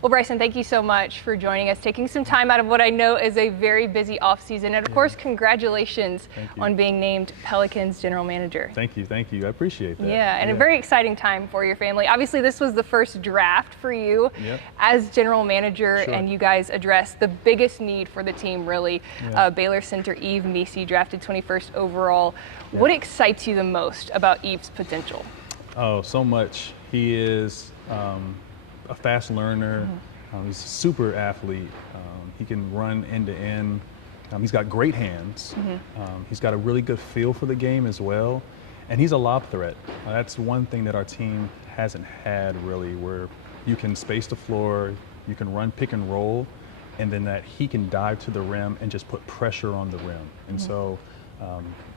Well, Bryson, thank you so much for joining us, taking some time out of what I know is a very busy offseason. And of course, congratulations on being named Pelicans general manager. Thank you. I appreciate that. Yeah, and a very exciting time for your family. Obviously, this was the first draft for you as general manager, and you guys addressed the biggest need for the team, really. Baylor center Yves Missi, drafted 21st overall. What excites you the most about Yves' potential? Oh, so much. He is a fast learner. He's a super athlete. He can run end to end. He's got great hands. He's got a really good feel for the game as well. And he's a lob threat. That's one thing that our team hasn't had really, where you can space the floor, you can run pick and roll, and then that he can dive to the rim and just put pressure on the rim. And so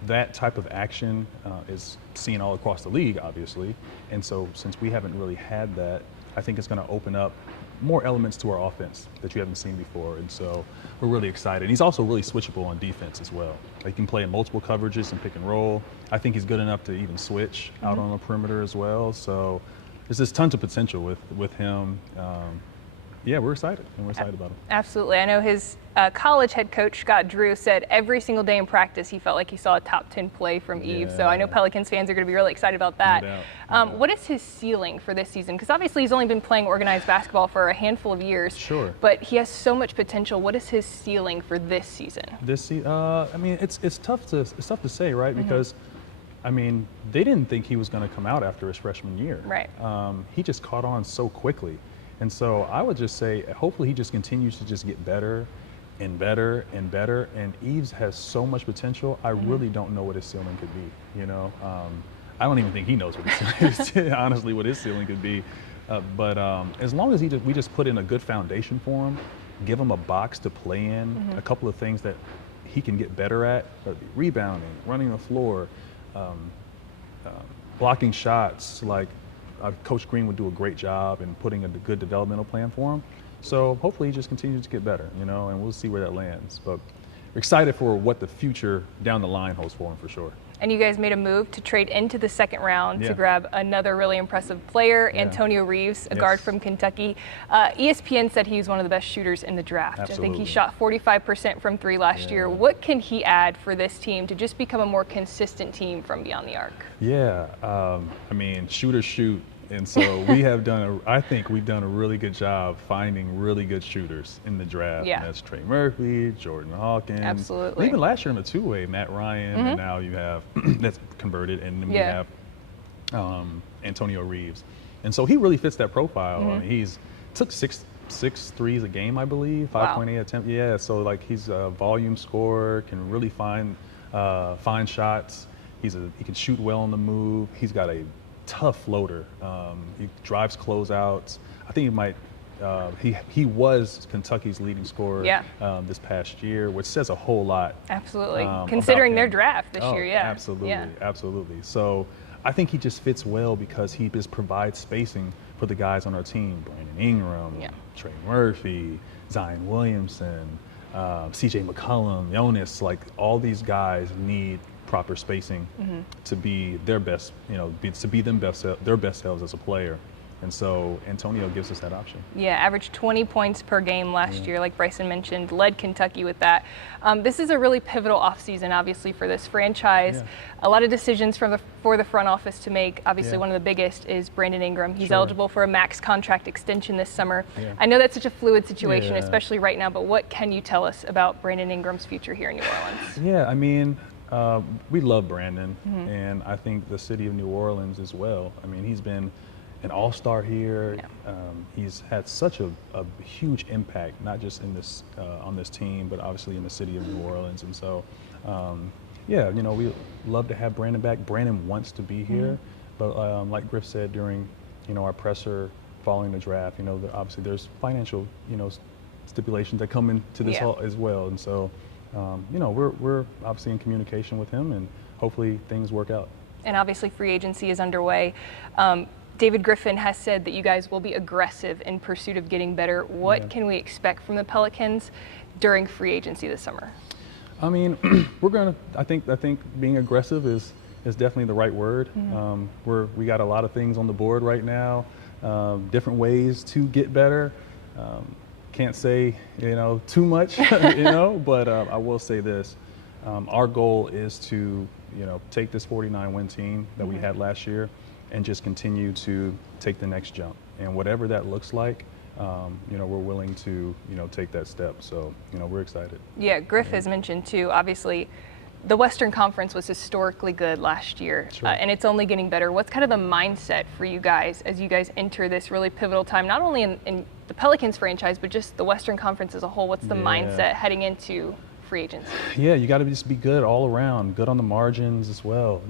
that type of action is seen all across the league, obviously. And so since we haven't really had that, I think it's going to open up more elements to our offense that you haven't seen before. And so we're really excited. He's also really switchable on defense as well. He can play in multiple coverages and pick and roll. I think he's good enough to even switch out on the perimeter as well. So there's just tons of potential with him. Yeah, we're excited, and we're excited about him. Absolutely. I know his college head coach, Scott Drew, said every single day in practice he felt like he saw a top 10 play from Yves. So I know Pelicans fans are going to be really excited about that. No doubt. What is his ceiling for this season? Because obviously he's only been playing organized basketball for a handful of years. Sure. But he has so much potential. What is his ceiling for this season? I mean, it's tough to say, right? Because I mean, they didn't think he was going to come out after his freshman year. Right. He just caught on so quickly. And so I would just say, hopefully he just continues to just get better and better and better. And Yves has so much potential. I really don't know what his ceiling could be. You know, I don't even think he knows what his ceiling, honestly, what his ceiling could be. But as long as we just put in a good foundation for him, give him a box to play in, a couple of things that he can get better at, rebounding, running the floor, blocking shots, like. Coach Green would do a great job in putting a good developmental plan for him. So hopefully he just continues to get better, you know, and we'll see where that lands. But we're excited for what the future down the line holds for him for sure. And you guys made a move to trade into the second round to grab another really impressive player, Antonio Reeves, a guard from Kentucky. ESPN said he was one of the best shooters in the draft. Absolutely. I think he shot 45% from three last year. What can he add for this team to just become a more consistent team from beyond the arc? Yeah, I mean, shooters shoot. And so we have I think we've done a really good job finding really good shooters in the draft. Yeah. And that's Trey Murphy, Jordan Hawkins. Absolutely. Even last year in the two-way, Matt Ryan, and now you have, that's converted, and then we have Antonio Reeves. And so he really fits that profile. I mean, he's took six threes a game, I believe, 5.8 attempt. Yeah, so like he's a volume scorer, can really find shots. He can shoot well on the move. He's got a tough floater. He drives closeouts. I think he was Kentucky's leading scorer this past year, which says a whole lot. Absolutely. Considering their draft this year, Absolutely. So I think he just fits well because he just provides spacing for the guys on our team. Brandon Ingram, Trey Murphy, Zion Williamson, CJ McCollum, Jonas, like all these guys need proper spacing to be their best, to be their best selves as a player. And so Antonio gives us that option. Yeah, averaged 20 points per game last year, like Bryson mentioned, led Kentucky with that. This is a really pivotal offseason, obviously, for this franchise. A lot of decisions for the front office to make. Obviously, one of the biggest is Brandon Ingram. He's eligible for a max contract extension this summer. I know that's such a fluid situation, especially right now, but what can you tell us about Brandon Ingram's future here in New Orleans? Yeah, I mean, we love Brandon, and I think the city of New Orleans as well. I mean, he's been an all-star here. He's had such a huge impact, not just in this on this team, but obviously in the city of New Orleans. And so, we love to have Brandon back. Brandon wants to be here, but like Griff said during, our presser following the draft, obviously there's financial, stipulations that come into this as well. And so, we're obviously in communication with him, and hopefully things work out. And obviously free agency is underway. David Griffin has said that you guys will be aggressive in pursuit of getting better. What can we expect from the Pelicans during free agency this summer? I mean, I think being aggressive is definitely the right word. We got a lot of things on the board right now, different ways to get better. Can't say, too much, but I will say this. Our goal is to, take this 49-win team that we had last year and just continue to take the next jump. And whatever that looks like, we're willing to, take that step. So, we're excited. Yeah, Griff has mentioned too, obviously, the Western Conference was historically good last year, Sure. And it's only getting better. What's kind of the mindset for you guys as you guys enter this really pivotal time, not only in the Pelicans franchise, but just the Western Conference as a whole? What's the mindset heading into free agency? Yeah, you got to just be good all around, good on the margins as well.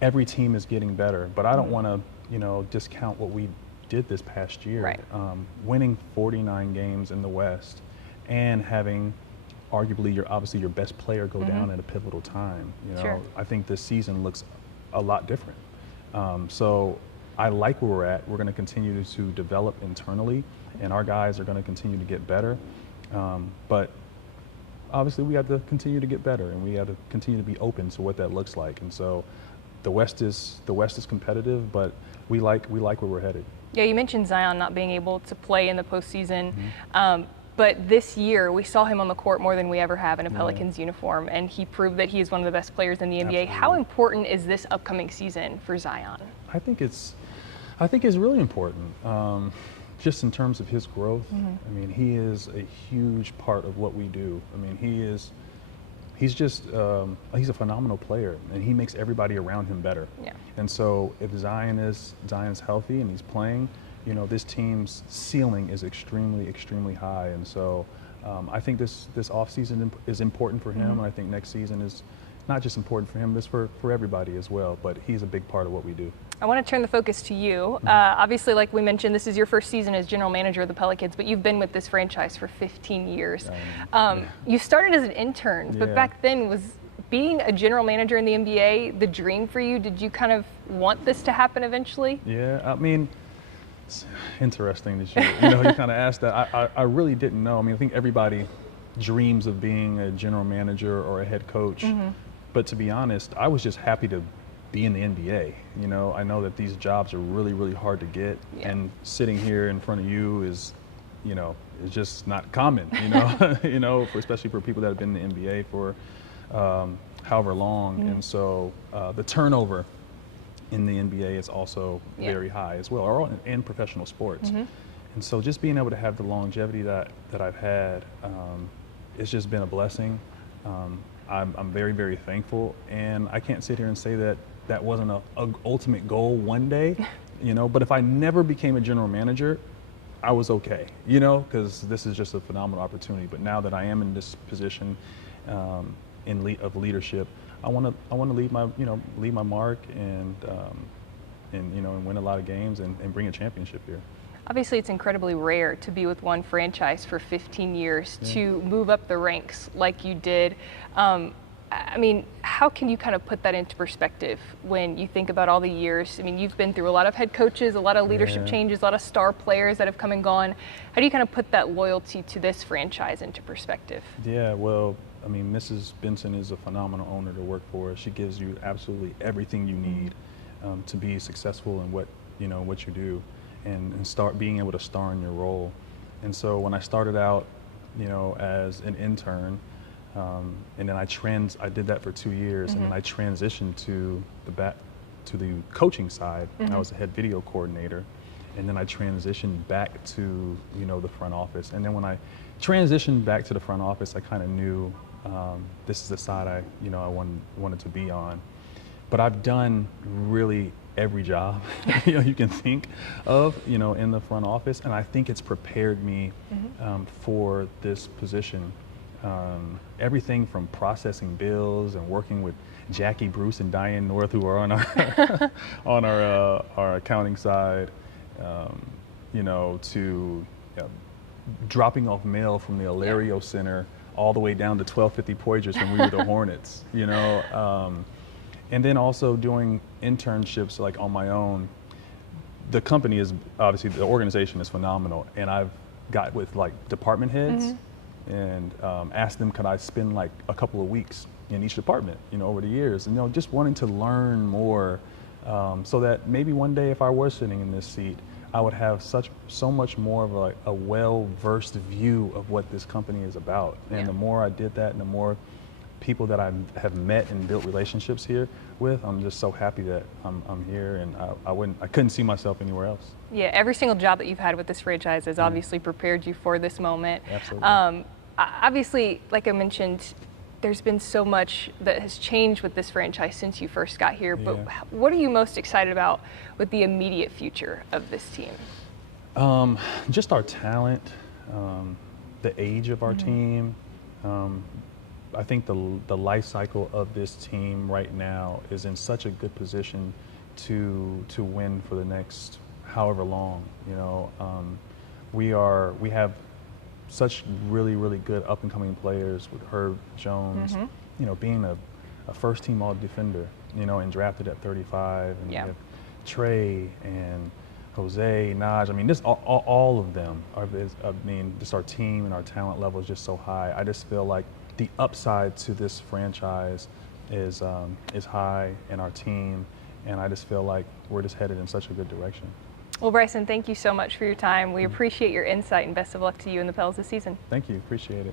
Every team is getting better, but I don't want to, discount what we did this past year. Right. Winning 49 games in the West and having arguably your best player go down at a pivotal time. Sure. I think this season looks a lot different. So I like where we're at. We're going to continue to develop internally, and our guys are going to continue to get better. But obviously we have to continue to get better, and we have to continue to be open to what that looks like. And so the West is competitive, but we like where we're headed. Yeah, you mentioned Zion not being able to play in the postseason. But this year, we saw him on the court more than we ever have in a Pelicans uniform, and he proved that he is one of the best players in the NBA. Absolutely. How important is this upcoming season for Zion? I think it's really important, just in terms of his growth. I mean, he is a huge part of what we do. I mean, he's a phenomenal player, and he makes everybody around him better. Yeah. And so if Zion's healthy and he's playing, this team's ceiling is extremely, extremely high. And so I think this offseason is important for him, and I think next season is not just important for him, but it's for everybody as well. But he's a big part of what we do. I want to turn the focus to you. Obviously, like we mentioned, this is your first season as general manager of the Pelicans, but you've been with this franchise for 15 years. You started as an intern, but back then, was being a general manager in the NBA the dream for you? Did you kind of want this to happen eventually? Yeah, I mean, it's interesting that you kind of asked that. I really didn't know. I mean, I think everybody dreams of being a general manager or a head coach. But to be honest, I was just happy to be in the NBA. I know that these jobs are really, really hard to get, and sitting here in front of you is just not common. Especially for people that have been in the NBA for however long. And so the turnover in the NBA is also very high as well, or in professional sports. And so just being able to have the longevity that I've had, it's just been a blessing. I'm very, very thankful, and I can't sit here and say that wasn't a ultimate goal one day, but if I never became a general manager, I was okay, because this is just a phenomenal opportunity. But now that I am in this position of leadership, I want to leave my mark and win a lot of games and bring a championship here. Obviously, it's incredibly rare to be with one franchise for 15 years, to move up the ranks like you did. I mean, how can you kind of put that into perspective when you think about all the years? I mean, you've been through a lot of head coaches, a lot of leadership changes, a lot of star players that have come and gone. How do you kind of put that loyalty to this franchise into perspective? Yeah, well, I mean, Mrs. Benson is a phenomenal owner to work for. She gives you absolutely everything you need to be successful in what you do, and start being able to star in your role. And so when I started out, as an intern, and then I did that for 2 years, and then I transitioned to the coaching side. I was the head video coordinator, and then I transitioned back to the front office. And then when I transitioned back to the front office, I kind of knew this is the side I wanted to be on. But I've done really every job you can think of in the front office, and I think it's prepared me for this position. Everything from processing bills and working with Jackie Bruce and Diane North, who are on our our accounting side, to dropping off mail from the Alario Center all the way down to 1250 Poitras when we were the Hornets. And then also doing internships like on my own. The company is obviously, the organization is phenomenal, and I've got with like department heads and asked them, could I spend like a couple of weeks in each department, over the years, and just wanting to learn more, so that maybe one day if I were sitting in this seat, I would have so much more of a well-versed view of what this company is about. And the more I did that, and the more people that I have met and built relationships here with, I'm just so happy that I'm here, and I couldn't see myself anywhere else. Yeah, every single job that you've had with this franchise has obviously prepared you for this moment. Absolutely. Obviously, like I mentioned, there's been so much that has changed with this franchise since you first got here, but what are you most excited about with the immediate future of this team? Just our talent, the age of our team. I think the life cycle of this team right now is in such a good position to win for the next however long. You know, we have such really good up and coming players with Herb Jones, you know, being a first team all defender, you know, and drafted at 35, and we have Trey and Jose, Naj. I mean, this all of them just our team and our talent level is just so high. I just feel like the upside to this franchise is high in our team, and I just feel like we're just headed in such a good direction. Well, Bryson, thank you so much for your time. We appreciate your insight, and best of luck to you in the Pels this season. Thank you. Appreciate it.